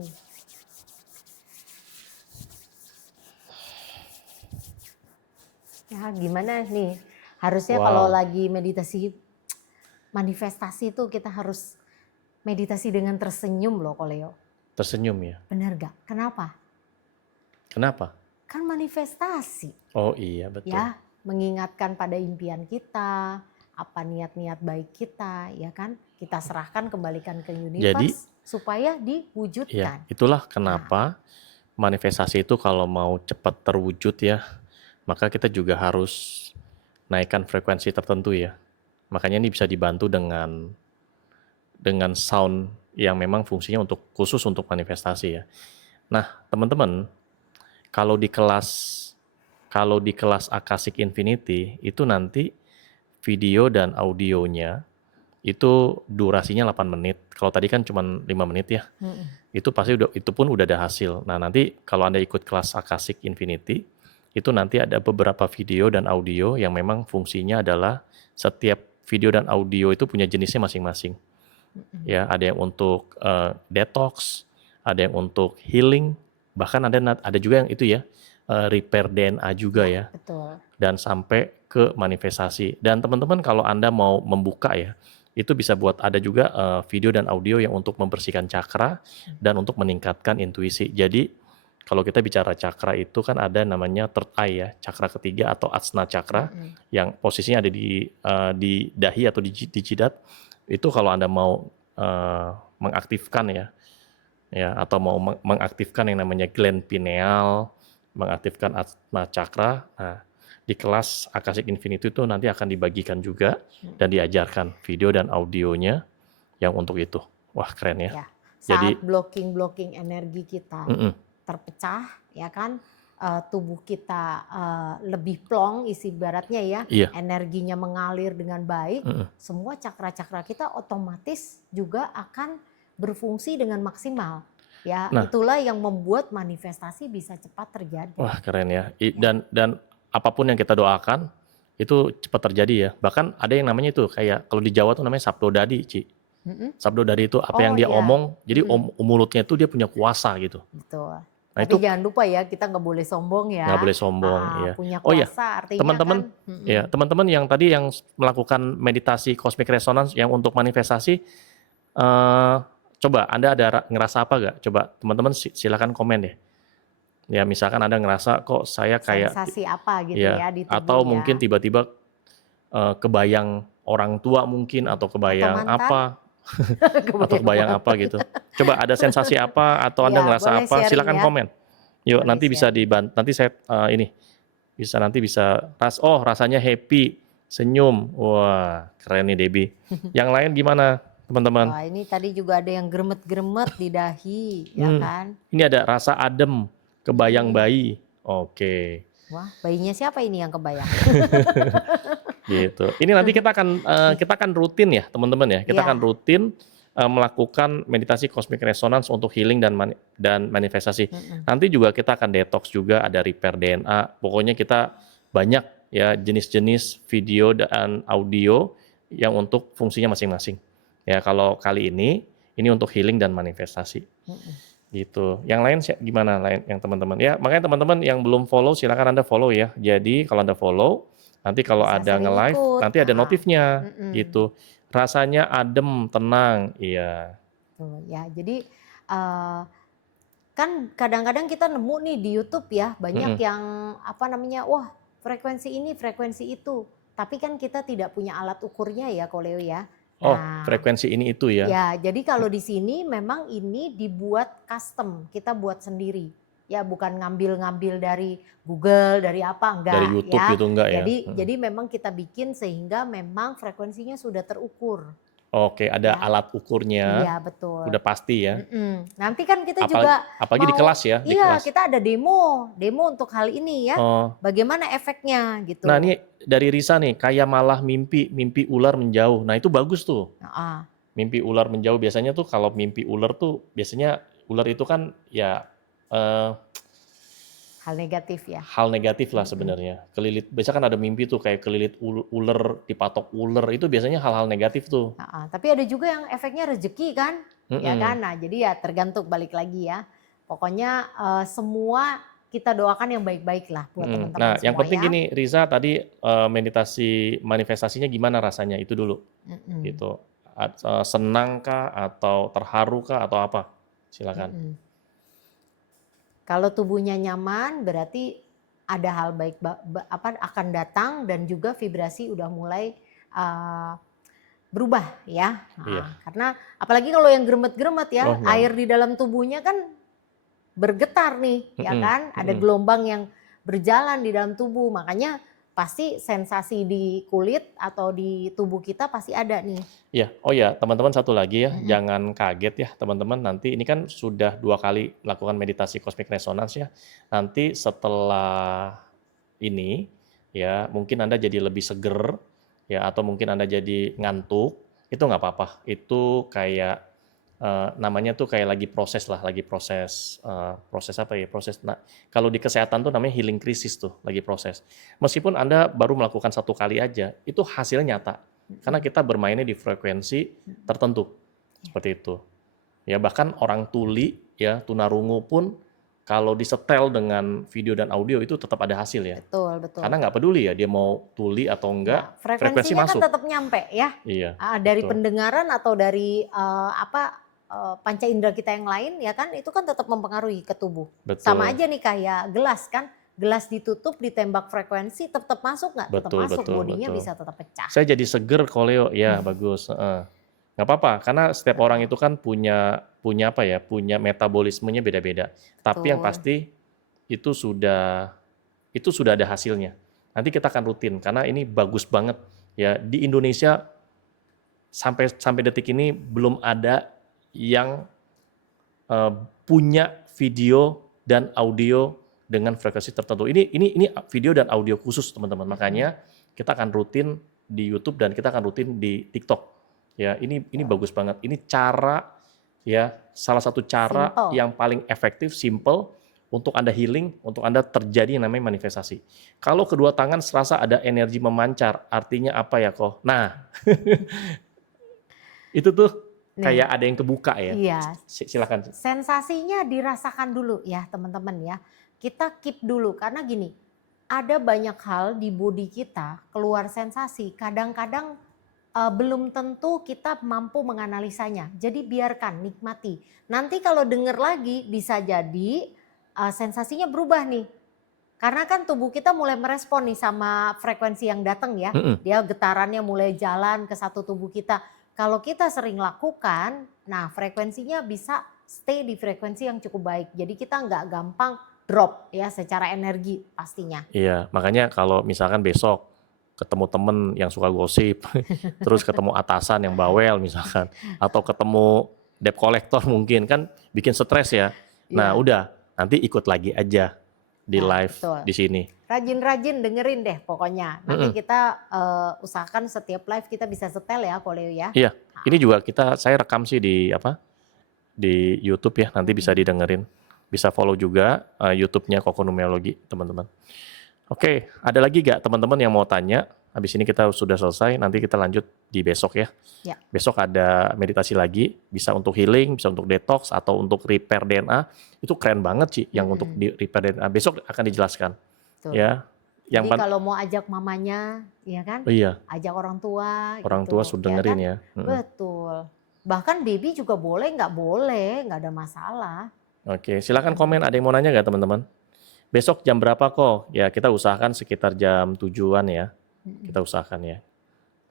Ya, gimana nih? Harusnya kalau Wow, lagi meditasi manifestasi itu kita harus meditasi dengan tersenyum loh, Koleo. tersenyum ya. Benar gak? Kenapa? Kenapa? Kan manifestasi, Oh iya betul. ya, mengingatkan pada impian kita, apa niat-niat baik kita, ya kan? Kita serahkan, kembalikan ke Jadi universe supaya ya diwujudkan. itulah Nah, kenapa manifestasi itu kalau mau cepat terwujud ya, maka kita juga harus naikkan frekuensi tertentu ya. Makanya ini bisa dibantu dengan sound yang memang fungsinya untuk khusus untuk manifestasi ya. Nah, teman-teman, kalau di kelas kalau di kelas Akashic Infinity itu nanti video dan audionya itu durasinya 8 menit. Kalau tadi kan cuma 5 menit ya. Itu pasti itu pun udah ada hasil. Nah, nanti kalau Anda ikut kelas Akashic Infinity, itu nanti ada beberapa video dan audio yang memang fungsinya adalah setiap video dan audio itu punya jenisnya masing-masing. Ya, ada yang untuk detox, ada yang untuk healing, bahkan ada juga yang itu ya, repair DNA juga ya, betul. dan sampai ke manifestasi. Dan teman-teman kalau Anda mau membuka ya, itu bisa buat ada juga video dan audio yang untuk membersihkan cakra dan untuk meningkatkan intuisi. Jadi kalau kita bicara cakra itu kan ada namanya third eye ya, cakra ketiga atau asna cakra yang posisinya ada di dahi atau di jidat. Itu kalau Anda mau mengaktifkan ya atau mau mengaktifkan yang namanya gland pineal, mengaktifkan asna cakra. Nah, di kelas Akashic Infinity itu nanti akan dibagikan juga dan diajarkan video dan audionya yang untuk itu. Wah, keren ya. Ya, Jadi, saat blocking energi kita terpecah, ya kan, tubuh kita lebih plong, isi baratnya ya, iya, energinya mengalir dengan baik, semua cakra-cakra kita otomatis juga akan berfungsi dengan maksimal. Ya, nah, itulah yang membuat manifestasi bisa cepat terjadi. wah keren ya. Ya. Dan apapun yang kita doakan itu cepat terjadi ya. Bahkan ada yang namanya itu kayak kalau di Jawa tuh namanya sabdo dadi, Ci. Sabdo dadi itu apa yang Oh dia ya, omong, jadi mulutnya itu dia punya kuasa gitu. betul. Nah Tapi itu jangan lupa ya, kita nggak boleh sombong nggak ya. boleh sombong, ya. Punya Oh iya, kuasa artinya kan. teman-teman, ya teman-teman yang tadi yang melakukan meditasi cosmic resonance yang untuk manifestasi, coba Anda ada ngerasa apa gak? Coba teman-teman silakan komen deh. Ya misalkan Anda ngerasa kok saya kayak, Sensasi apa gitu ya ya di tubuh atau ya. mungkin tiba-tiba kebayang orang tua mungkin atau Atau kebayang mantan. apa atau Kebayang kebayang apa mantan. gitu. Coba ada sensasi apa atau Anda Ya, ngerasa boleh apa? sharing Silakan ya. komen. Yuk Boleh nanti bisa sharing. nanti saya ini nanti bisa rasanya happy, senyum. Wah, keren nih Debbie. Yang lain gimana, teman-teman? Wah, ini tadi juga ada yang gremet-gremet di dahi, ya kan. Ini ada rasa adem, kebayang bayi. Oke. Wah, bayinya siapa ini yang kebayang? Gitu. Ini nanti kita akan rutin ya, teman-teman ya. Kita akan Ya. rutin melakukan meditasi cosmic resonance untuk healing dan manifestasi. Nanti juga kita akan detox juga, ada repair DNA. Pokoknya kita banyak ya jenis-jenis video dan audio yang untuk fungsinya masing-masing. Ya, kalau kali ini untuk healing dan manifestasi. Gitu. Yang lain gimana yang teman-teman? Ya, makanya teman-teman yang belum follow silakan Anda follow ya. Jadi kalau Anda follow, nanti kalau Bisa ada sering nge-live, ikut. nanti ada notifnya gitu. Rasanya adem, tenang, iya. Tuh, ya, jadi kan kadang-kadang kita nemu nih di YouTube ya, banyak yang apa namanya, wah frekuensi ini, frekuensi itu. Tapi kan kita tidak punya alat ukurnya ya, Koleo ya. Oh, Nah, frekuensi ini itu ya. ya, jadi kalau di sini memang ini dibuat custom, kita buat sendiri. Ya, bukan ngambil-ngambil dari Google, dari apa, enggak Dari YouTube ya. gitu enggak ya? Jadi memang kita bikin sehingga memang frekuensinya sudah terukur. Oke, ada Ya. alat ukurnya. Iya, betul. Udah pasti ya. Nanti kan kita juga apalagi di kelas ya, di iya, kelas. kita ada demo untuk hal ini ya. Oh. Bagaimana efeknya gitu. Nah, ini dari Risa nih, kayak malah mimpi ular menjauh. Nah, itu bagus tuh. Mimpi ular menjauh biasanya tuh kalau mimpi ular tuh biasanya ular itu kan ya hal negatif ya. Hal negatif lah sebenarnya. Kelilit, biasa kan ada mimpi tuh kayak kelilit ular, dipatok ular, itu biasanya hal-hal negatif tuh. Tapi ada juga yang efeknya rezeki kan. ya Mm-mm. kan? Nah, jadi ya tergantung balik lagi ya. Pokoknya semua kita doakan yang baik-baik lah buat teman-teman Nah, yang semua penting ya. gini, Riza tadi meditasi manifestasinya gimana rasanya itu dulu, Mm-mm, gitu. Senang kah atau terharu kah atau apa? Silakan. mm-mm. Kalau tubuhnya nyaman berarti ada hal baik apa akan datang dan juga vibrasi udah mulai uh, berubah ya. Iya. Nah, karena apalagi kalau yang gremet-gremet Oh, ya, air di dalam tubuhnya kan bergetar nih, ya Mm-mm, kan? Ada mm-mm. gelombang yang berjalan di dalam tubuh, makanya pasti sensasi di kulit atau di tubuh kita pasti ada nih. Iya. Oh ya, teman-teman satu lagi ya, Mm-mm. jangan kaget ya teman-teman. Nanti ini kan sudah 2 kali melakukan meditasi cosmic resonance ya. Nanti setelah ini ya, mungkin Anda jadi lebih seger ya, atau mungkin Anda jadi ngantuk. Itu nggak apa-apa. Itu kayak namanya tuh kayak lagi proses lah, lagi proses proses apa ya? Proses. Nah, kalau di kesehatan tuh namanya healing crisis tuh, lagi proses. Meskipun Anda baru melakukan 1 kali aja, itu hasilnya nyata. Karena kita bermainnya di frekuensi tertentu. Seperti itu. Ya, bahkan orang tuli ya, tunarungu pun kalau disetel dengan video dan audio itu tetap ada hasil ya. Betul, betul. Karena nggak peduli ya dia mau tuli atau enggak, Ya, frekuensi frekuensinya kan masuk. tetap nyampe ya. Iya, Dari betul. pendengaran atau dari panca indera kita yang lain ya kan itu kan tetap mempengaruhi ke tubuh. Betul. Sama aja nih kayak gelas kan. Gelas ditutup ditembak frekuensi tetap masuk nggak? Tetap Betul, masuk, betul, bodinya betul. bisa tetap pecah. Saya jadi seger Koleo, ya bagus. Nggak apa-apa, karena setiap orang itu kan punya apa ya, punya metabolismenya beda-beda. Tapi yang Betul. pasti itu sudah ada hasilnya. Nanti kita akan rutin karena ini bagus banget ya di Indonesia sampai detik ini belum ada yang punya video dan audio dengan frekuensi tertentu. Ini video dan audio khusus teman-teman. Makanya kita akan rutin di YouTube dan kita akan rutin di TikTok. Ya, ini bagus banget. Ini cara ya, salah satu cara Simple. yang paling efektif, simple untuk Anda healing, untuk Anda terjadi yang namanya manifestasi. Kalau kedua tangan serasa ada energi memancar, artinya apa ya kok? Nah, itu tuh kayak ada yang kebuka ya. Iya. Silakan. Sensasinya dirasakan dulu ya teman-teman ya. Kita keep dulu karena gini, ada banyak hal di body kita keluar sensasi. Kadang-kadang belum tentu kita mampu menganalisanya. Jadi biarkan, nikmati. Nanti kalau denger lagi bisa jadi sensasinya berubah nih. Karena kan tubuh kita mulai merespon nih sama frekuensi yang datang ya. Dia getarannya mulai jalan ke satu tubuh kita. Kalau kita sering lakukan, nah frekuensinya bisa stay di frekuensi yang cukup baik. Jadi kita nggak gampang drop ya secara energi pastinya. Iya, makanya kalau misalkan besok ketemu temen yang suka gosip, terus ketemu atasan yang bawel misalkan, atau ketemu debt collector mungkin kan bikin stres ya. Nah udah, nanti ikut lagi aja di live betul. di sini. Rajin-rajin dengerin deh pokoknya. Nanti kita usahakan setiap live kita bisa setel ya Koleo ya. Iya, ini juga saya rekam sih di YouTube ya, nanti bisa didengerin. Bisa follow juga YouTube-nya Kokonumeologi, teman-teman. Oke, ada lagi gak teman-teman yang mau tanya? Habis ini kita sudah selesai, nanti kita lanjut di besok ya. Besok ada meditasi lagi, bisa untuk healing, bisa untuk detox, atau untuk repair DNA. Itu keren banget sih, yang untuk di repair DNA. Besok akan dijelaskan. Betul. Ya. Jadi kalau mau ajak mamanya, ya kan? Iya. Ajak orang tua. Orang tua sudah dengerin ya. Betul. Bahkan baby juga boleh, nggak ada masalah. Oke, silakan komen. Ada yang mau nanya nggak teman-teman? Besok jam berapa kok? Ya kita usahakan sekitar jam 7-an ya. Kita usahakan ya.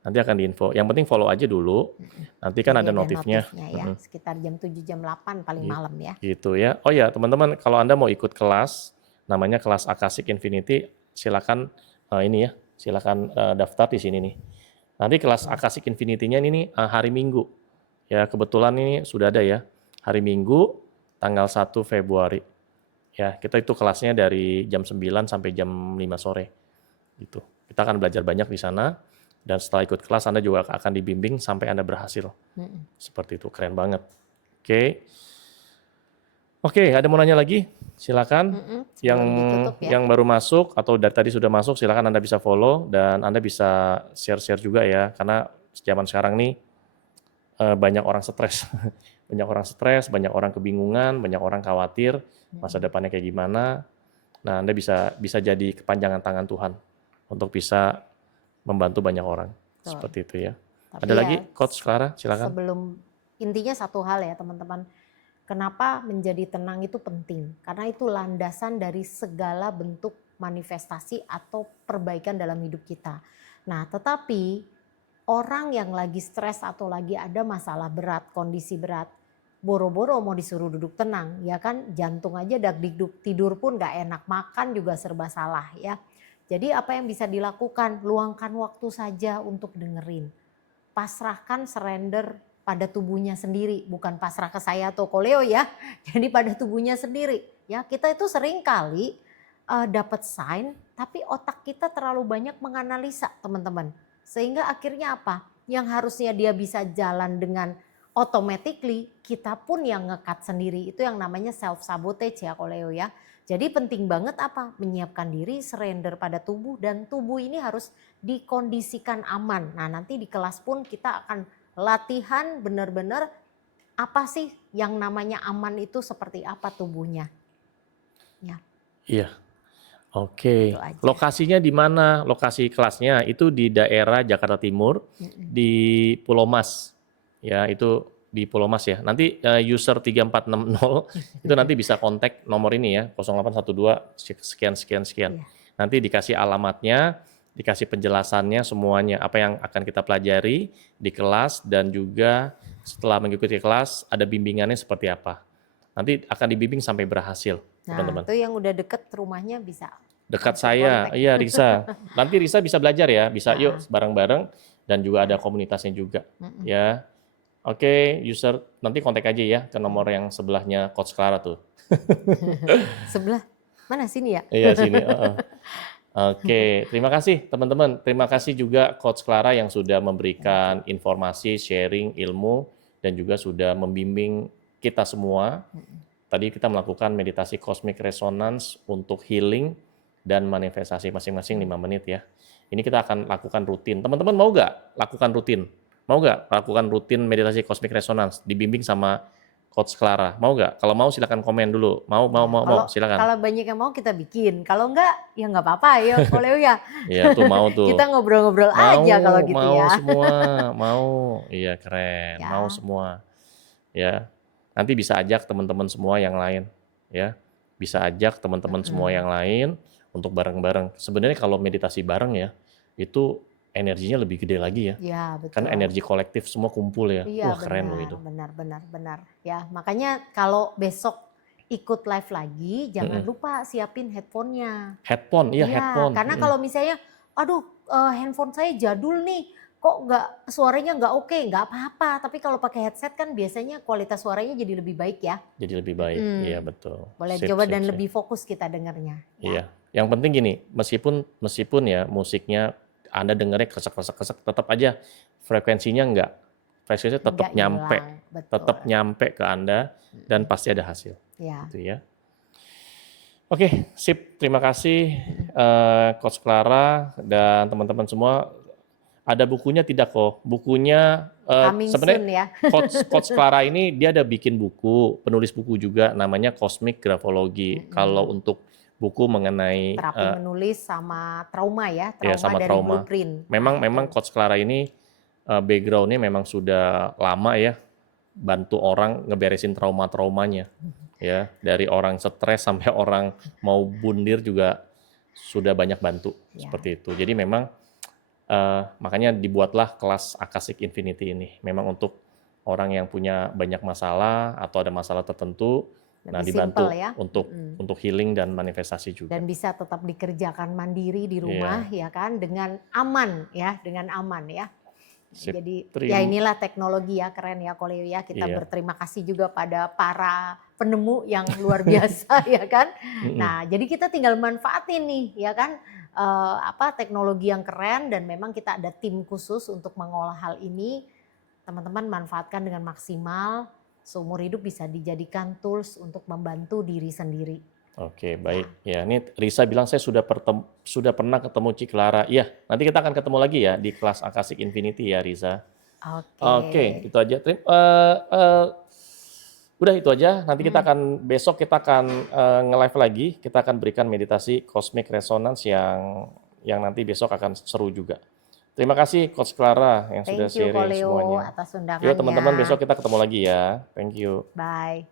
Nanti akan diinfo. Yang penting follow aja dulu. Nanti kan ada notifnya. Ya. Sekitar jam 7, jam 8 paling malam ya. Gitu ya. Oh ya teman-teman, kalau Anda mau ikut kelas, namanya kelas Akashic Infinity, silakan silakan daftar di sini nih. Nanti kelas Akashic Infinity-nya ini hari Minggu. Ya kebetulan ini sudah ada ya. Hari Minggu tanggal 1 Februari. Ya, kita itu kelasnya dari jam 9 sampai jam 5 sore. Gitu. Kita akan belajar banyak di sana dan setelah ikut kelas Anda juga akan dibimbing sampai Anda berhasil. Seperti itu, keren banget. Oke, ada mau nanya lagi? Silakan. Yang baru masuk atau dari tadi sudah masuk, silakan Anda bisa follow dan Anda bisa share-share juga ya, karena zaman sekarang nih banyak orang stres. banyak orang stres, banyak orang kebingungan, banyak orang khawatir masa depannya kayak gimana. Nah, Anda bisa jadi kepanjangan tangan Tuhan untuk bisa membantu banyak orang. Betul. Seperti itu ya. Tapi Ada ya, lagi, Coach Clara, silakan. Sebelum, intinya satu hal ya teman-teman, kenapa menjadi tenang itu penting? Karena itu landasan dari segala bentuk manifestasi atau perbaikan dalam hidup kita. Nah, tetapi orang yang lagi stres atau lagi ada masalah berat, kondisi berat, boro-boro mau disuruh duduk tenang, ya kan, jantung aja dagdikduk, tidur pun gak enak, makan juga serba salah ya. Jadi apa yang bisa dilakukan? Luangkan waktu saja untuk dengerin. Pasrahkan, surrender pada tubuhnya sendiri, bukan pasrah ke saya atau koleo ya. Jadi pada tubuhnya sendiri. Ya, kita itu sering kali dapat sign, tapi otak kita terlalu banyak menganalisa, teman-teman. Sehingga akhirnya apa? Yang harusnya dia bisa jalan dengan automatically, kita pun yang ngekat sendiri. Itu yang namanya self sabotage ya koleo ya. Jadi penting banget apa? Menyiapkan diri, surrender pada tubuh, dan tubuh ini harus dikondisikan aman. Nah, nanti di kelas pun kita akan latihan benar-benar apa sih yang namanya aman itu, seperti apa tubuhnya. Ya. Iya. Oke. Itu aja. Lokasinya di mana? Lokasi kelasnya itu di daerah Jakarta Timur, di Pulau Mas. Ya, itu di Pulau Mas ya. Nanti user 3460 itu nanti bisa kontak nomor ini ya, 0812 sekian sekian sekian. Iya. Nanti dikasih alamatnya, dikasih penjelasannya semuanya, apa yang akan kita pelajari di kelas, dan juga setelah mengikuti kelas ada bimbingannya seperti apa. Nanti akan dibimbing sampai berhasil, Nah, teman-teman. itu yang udah deket rumahnya bisa. Dekat langsung saya, kontak. iya Risa. Nanti Risa bisa belajar ya, bisa yuk Nah. bareng-bareng, dan juga ada komunitasnya juga, ya. Oke, user nanti kontak aja ya ke nomor yang sebelahnya Coach Clara tuh. Sebelah mana, sini ya? Iya sini. Oke, terima kasih teman-teman. Terima kasih juga Coach Clara yang sudah memberikan informasi, sharing ilmu, dan juga sudah membimbing kita semua. Tadi kita melakukan meditasi cosmic resonance untuk healing dan manifestasi masing-masing 5 menit ya. Ini kita akan lakukan rutin. Teman-teman mau nggak lakukan rutin? Mau nggak lakukan rutin meditasi cosmic resonance dibimbing sama Coach Clara? Mau nggak? Kalau mau silakan komen dulu. Mau, silakan. Kalau banyak yang mau kita bikin. Kalau enggak ya nggak apa-apa ya koleo ya. Iya tuh mau tuh. Kita ngobrol-ngobrol aja kalau gitu mau ya. semua, mau. Iya keren, Ya. mau semua. Ya. Nanti bisa ajak teman-teman semua yang lain ya. Bisa ajak teman-teman semua yang lain untuk bareng-bareng. Sebenarnya kalau meditasi bareng ya, itu energinya lebih gede lagi ya. Iya, betul. Kan energi kolektif semua kumpul ya. Iya, Wah keren loh itu. benar. Ya, makanya kalau besok ikut live lagi, jangan lupa siapin headphone-nya. Headphone, iya headphone. Karena kalau misalnya, aduh handphone saya jadul nih, kok suaranya nggak oke, nggak apa-apa. Tapi kalau pakai headset kan biasanya kualitas suaranya jadi lebih baik ya. Jadi lebih baik, iya betul. Boleh Sip, coba sip, dan sip. lebih fokus kita dengarnya. Iya, yang penting gini, meskipun ya musiknya Anda dengernya kesek-kesek, tetap aja frekuensinya frekuensinya tetap Nggak nyampe, hilang, betul. tetap nyampe ke Anda, dan pasti ada hasil. Ya. Gitu ya. Oke, sip. Terima kasih Coach Clara dan teman-teman semua. Ada bukunya tidak kok? Bukunya sebenarnya Coach Clara ini dia ada bikin buku, penulis buku juga namanya Cosmic Graphology. Kalau untuk buku mengenai terapi menulis sama trauma ya, sama dari trauma. blueprint. Memang Coach Clara ini background-nya memang sudah lama ya, bantu orang ngeberesin trauma-traumanya. Ya, dari orang stres sampai orang mau bundir juga sudah banyak bantu seperti itu. Jadi memang makanya dibuatlah kelas Akashic Infinity ini. Memang untuk orang yang punya banyak masalah atau ada masalah tertentu, Lebih dibantu simple ya. untuk healing dan manifestasi juga. Dan bisa tetap dikerjakan mandiri di rumah ya kan, dengan aman ya, Sip. Jadi ya inilah teknologi ya, keren ya koleo ya. Kita berterima kasih juga pada para penemu yang luar biasa ya kan. Nah, jadi kita tinggal manfaatin nih ya kan, teknologi yang keren, dan memang kita ada tim khusus untuk mengolah hal ini. Teman-teman manfaatkan dengan maksimal, seumur hidup bisa dijadikan tools untuk membantu diri sendiri. Oke, baik. Ya, ini Risa bilang saya sudah pernah ketemu Cik Clara. Iya, nanti kita akan ketemu lagi ya di kelas Akashic Infinity ya, Risa. Oke, itu aja. Udah itu aja. Nanti kita akan besok kita akan nge-live lagi. Kita akan berikan meditasi Cosmic Resonance yang nanti besok akan seru juga. Terima kasih Coach Clara yang sudah Thank you Ko sharing Leo semuanya. atas Yuk teman-teman undangannya. besok kita ketemu lagi ya. Thank you. Bye.